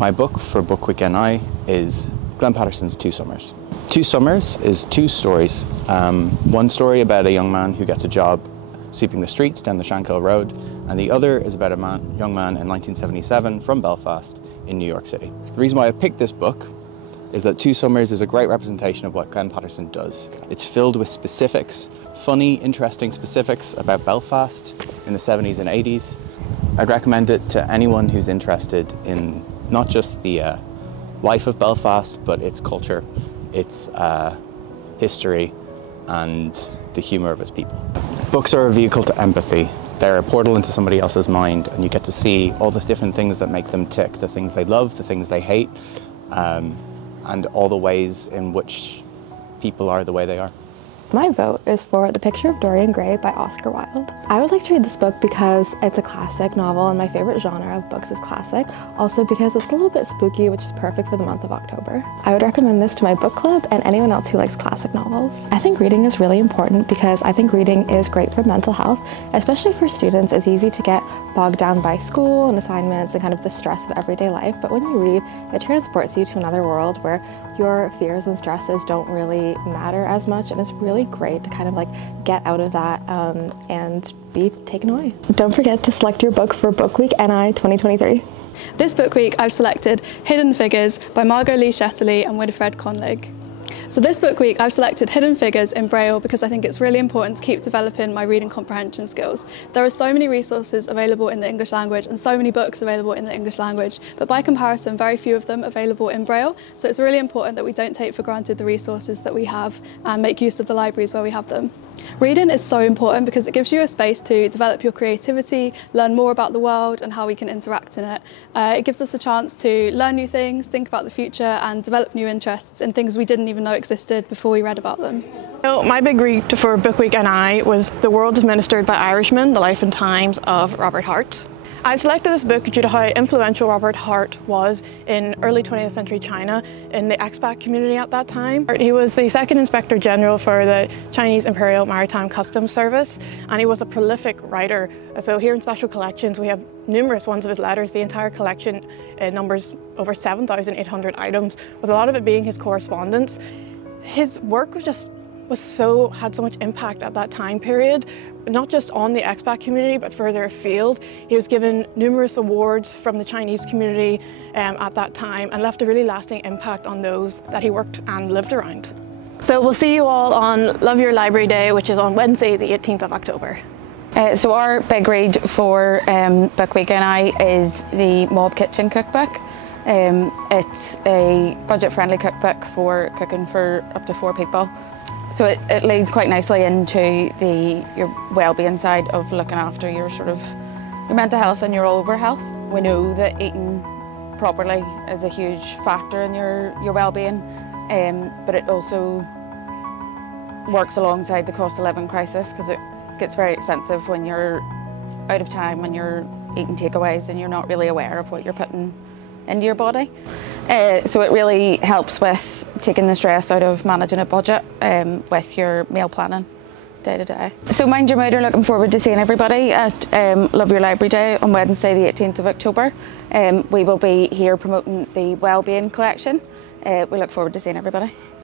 My book for Book Week NI is Glenn Paterson's Two Summers. Two Summers is two stories. One story about a young man who gets a job sweeping the streets down the Shankill Road, and the other is about a young man in 1977 from Belfast in New York City. The reason why I picked this book is that Two Summers is a great representation of what Glenn Paterson does. It's filled with specifics, funny, interesting specifics about Belfast in the 70s and 80s. I'd recommend it to anyone who's interested in not just the life of Belfast, but its culture, its history, and the humour of its people. Books are a vehicle to empathy. They're a portal into somebody else's mind, and you get to see all the different things that make them tick, the things they love, the things they hate, and all the ways in which people are the way they are. My vote is for The Picture of Dorian Gray by Oscar Wilde. I would like to read this book because it's a classic novel and my favorite genre of books is classic. Also because it's a little bit spooky, which is perfect for the month of October. I would recommend this to my book club and anyone else who likes classic novels. I think reading is really important because I think reading is great for mental health, especially for students. It's easy to get bogged down by school and assignments and kind of the stress of everyday life, but when you read, it transports you to another world where your fears and stresses don't really matter as much, and it's really great to kind of like get out of that and be taken away. Don't forget to select your book for Book Week NI 2023. This book week I've selected Hidden Figures by Margot Lee Shetterly and Winifred Conlig. So this book week I've selected Hidden Figures in Braille because I think it's really important to keep developing my reading comprehension skills. There are so many resources available in the English language and so many books available in the English language, but by comparison very few of them available in Braille, so it's really important that we don't take for granted the resources that we have and make use of the libraries where we have them. Reading is so important because it gives you a space to develop your creativity, learn more about the world and how we can interact in it. It gives us a chance to learn new things, think about the future and develop new interests in things we didn't even know existed before we read about them. So my big read for Book Week NI was The World Administered by Irishmen, The Life and Times of Robert Hart. I selected this book due to how influential Robert Hart was in early 20th century China in the expat community at that time. He was the second Inspector General for the Chinese Imperial Maritime Customs Service, and he was a prolific writer. So here in Special Collections we have numerous ones of his letters. The entire collection numbers over 7,800 items, with a lot of it being his correspondence. His work had so much impact at that time period, not just on the expat community but further afield. He was given numerous awards from the Chinese community at that time and left a really lasting impact on those that he worked and lived around. So we'll see you all on Love Your Library Day, which is on Wednesday the 18th of October. So our big read for Book Week NI is the Mob Kitchen Cookbook. It's a budget-friendly cookbook for cooking for up to 4 people. So it leads quite nicely into your well-being side of looking after your mental health and your overall health. We know that eating properly is a huge factor in your well-being, but it also works alongside the cost of living crisis because it gets very expensive when you're out of time, when you're eating takeaways and you're not really aware of what you're putting into your body. So it really helps with taking the stress out of managing a budget with your meal planning day to day. So mind your mood, are looking forward to seeing everybody at Love Your Library Day on Wednesday the 18th of October. We will be here promoting the Wellbeing collection. We look forward to seeing everybody.